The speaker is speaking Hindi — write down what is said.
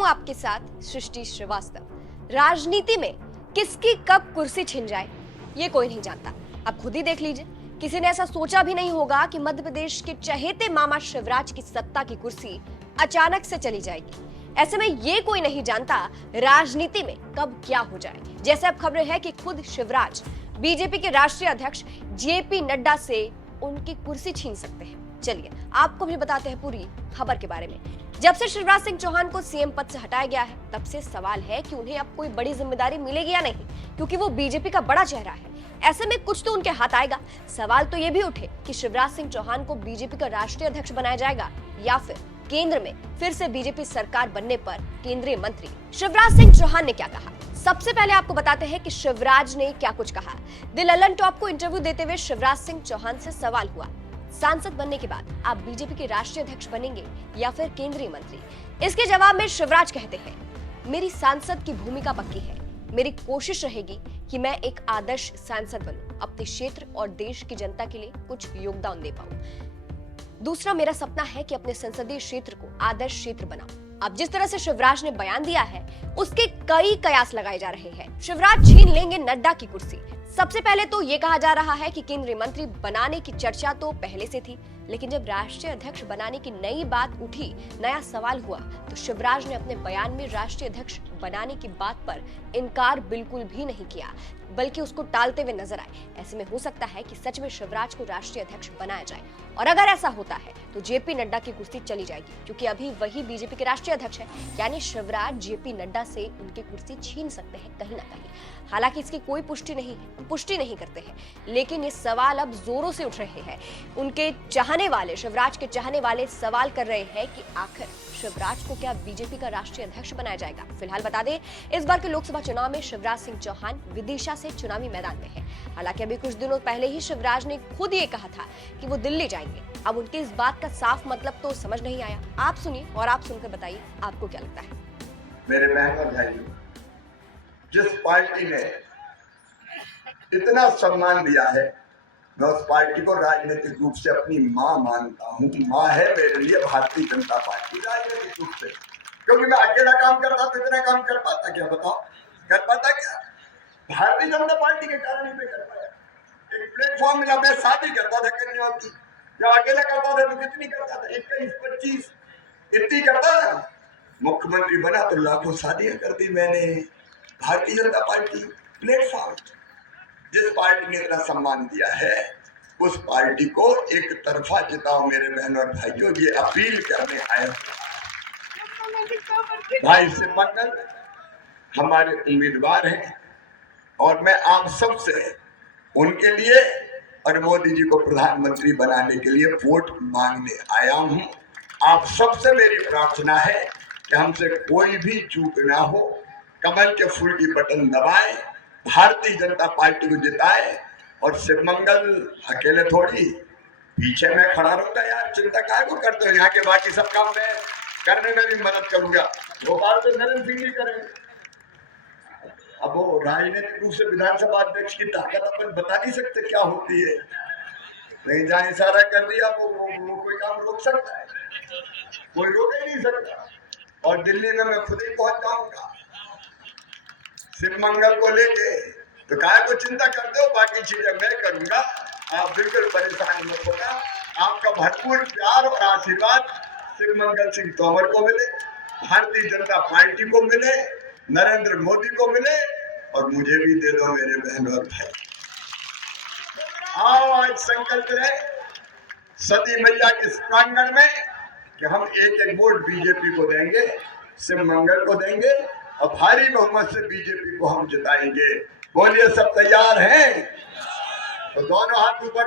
हूं आपके साथ सृष्टि श्रीवास्तव। राजनीति में किसकी कब कुर्सी छिन जाए ये कोई नहीं जानता। आप खुद ही देख लीजिए, किसी ने ऐसा सोचा भी नहीं होगा कि मध्य प्रदेश के चहेते मामा शिवराज की सत्ता की कुर्सी अचानक से चली जाएगी। ऐसे में ये कोई नहीं जानता राजनीति में कब क्या हो जाए। जैसे अब खबरें हैं कि खुद शिवराज बीजेपी के राष्ट्रीय अध्यक्ष जेपी नड्डा से उनकी कुर्सी छीन सकते हैं। चलिए आपको भी बताते हैं पूरी खबर के बारे में। जब से शिवराज सिंह चौहान को सीएम पद से हटाया गया है, तब से सवाल है कि उन्हें अब कोई बड़ी जिम्मेदारी मिलेगी या नहीं, क्योंकि वो बीजेपी का बड़ा चेहरा है। ऐसे में कुछ तो उनके हाथ आएगा। सवाल तो ये भी उठे कि शिवराज सिंह चौहान को बीजेपी का राष्ट्रीय अध्यक्ष बनाया जाएगा या फिर केंद्र में फिर से बीजेपी सरकार बनने पर केंद्रीय मंत्री। शिवराज सिंह चौहान ने क्या कहा, सबसे पहले आपको बताते हैं कि शिवराज ने क्या कुछ कहा। द ललन टॉप को इंटरव्यू देते हुए शिवराज सिंह चौहान से सवाल हुआ, सांसद बनने के बाद आप बीजेपी के राष्ट्रीय अध्यक्ष बनेंगे या फिर केंद्रीय मंत्री। इसके जवाब में शिवराज कहते हैं, मेरी सांसद की भूमिका पक्की है। मेरी कोशिश रहेगी कि मैं एक आदर्श सांसद बनूं, अपने क्षेत्र और देश की जनता के लिए कुछ योगदान दे पाऊं। दूसरा, मेरा सपना है कि अपने संसदीय क्षेत्र को आदर्श क्षेत्र बनाऊं। अब जिस तरह से शिवराज ने बयान दिया है, उसके कई कयास लगाए जा रहे हैं। शिवराज छीन लेंगे नड्डा की कुर्सी। सबसे पहले तो ये कहा जा रहा है कि केंद्रीय मंत्री बनाने की चर्चा तो पहले से थी, लेकिन जब राष्ट्रीय अध्यक्ष बनाने की नई बात उठी, नया सवाल हुआ, तो शिवराज ने अपने बयान में राष्ट्रीय अध्यक्ष बनाने की बात पर इनकार बिल्कुल भी नहीं किया, बल्कि उसको टालते हुए नजर आए। ऐसे में हो सकता है कि सच में शिवराज को राष्ट्रीय अध्यक्ष बनाया जाए, और अगर ऐसा होता है तो जेपी नड्डा की कुर्सी चली जाएगी, क्योंकि अभी वही बीजेपी के राष्ट्रीय अध्यक्ष है। यानी शिवराज जेपी नड्डा से उनकी कुर्सी छीन सकते हैं कहीं ना कहीं। हालांकि इसकी कोई पुष्टि नहीं करते हैं, लेकिन ये सवाल अब जोरों से उठ रहे हैं। उनके चाहने वाले, शिवराज के चाहने वाले सवाल कर रहे हैं कि आखिर शिवराज को क्या बीजेपी का राष्ट्रीय अध्यक्ष बनाया जाएगा। फिलहाल बता दें, इस बार के लोकसभा चुनाव में शिवराज सिंह चौहान विदिशा से चुनावी मैदान में है। हालांकि अभी कुछ दिनों पहले ही शिवराज ने खुद ये कहा था कि वो दिल्ली जाएंगे। अब उनके इस बात का साफ मतलब तो समझ नहीं आया। आप सुनिए और आप सुनकर बताइए आपको क्या लगता है। मेरे बहन और भाइयों, जिस पार्टी ने इतना सम्मान दिया है, मैं उस पार्टी को राजनीतिक रूप से अपनी माँ मानता हूँ। माँ है मेरे लिए भारतीय जनता पार्टी राजनीतिक रूप से, क्योंकि मैं अकेला काम करता तो इतना काम कर पाता क्या? बताओ, कर पाता क्या? भारतीय जनता पार्टी के कारण ही मैं कर पाया। एक प्लेटफॉर्म मिला, मैं शादी करता था कन्याओं की, जब अकेला करता था तो कितनी करता था? 21, 25 इतनी करता था। मुख्यमंत्री बना तो लाखों शादियां कर दी मैंने। भारतीय जनता पार्टी प्लेटफॉर्म, जिस पार्टी ने इतना सम्मान दिया है, उस पार्टी को एक तरफा जिताओ मेरे बहन और भाइयों। ये अपील करने आए भाई से मंगल हमारे उम्मीदवार हैं, और मैं आप सबसे उनके लिए और मोदी जी को प्रधानमंत्री बनाने के लिए वोट मांगने आया हूं। आप सबसे मेरी प्रार्थना है कि हमसे कोई भी चूक ना हो, कमल के फूल की बटन दबाए, भारतीय जनता पार्टी को जिताए, और शिवमंगल अकेले थोड़ी, पीछे मैं खड़ा रहूंगा यार, चिंता काहे को करते हो? यहाँ के बाकी सब काम मैं करने में भी मदद करूंगा। भोपाल तो नरेंद्र सिंह जी करेंगे। अब वो राजनीतिक रूप से विधानसभा अध्यक्ष की ताकत अपन बता नहीं सकते क्या होती है, नहीं जहाँ इशारा कर दिया वो कोई काम रोक सकता है? कोई रोक ही नहीं सकता। और दिल्ली में मैं खुद ही पहुंच जाऊंगा शिवमंगल को लेके, तो काहे को चिंता करते हो? बाकी चीजें मैं करूंगा, आप बिल्कुल परेशान मत होना। आपका भरपूर प्यार और आशीर्वाद शिवमंगल सिंह तोमर को मिले, भारतीय जनता पार्टी को मिले, नरेंद्र मोदी को मिले, और मुझे भी दे दो मेरे बहन और भाई। आओ आज संकल्प रहे सती मैया के प्रांगण में कि हम एक एक वोट बीजेपी को देंगे, शिवमंगल को देंगे, और भारी बहुमत से बीजेपी को हम जिताएंगे। बोलिए, सब तैयार हैं? तो दोनों हाथ ऊपर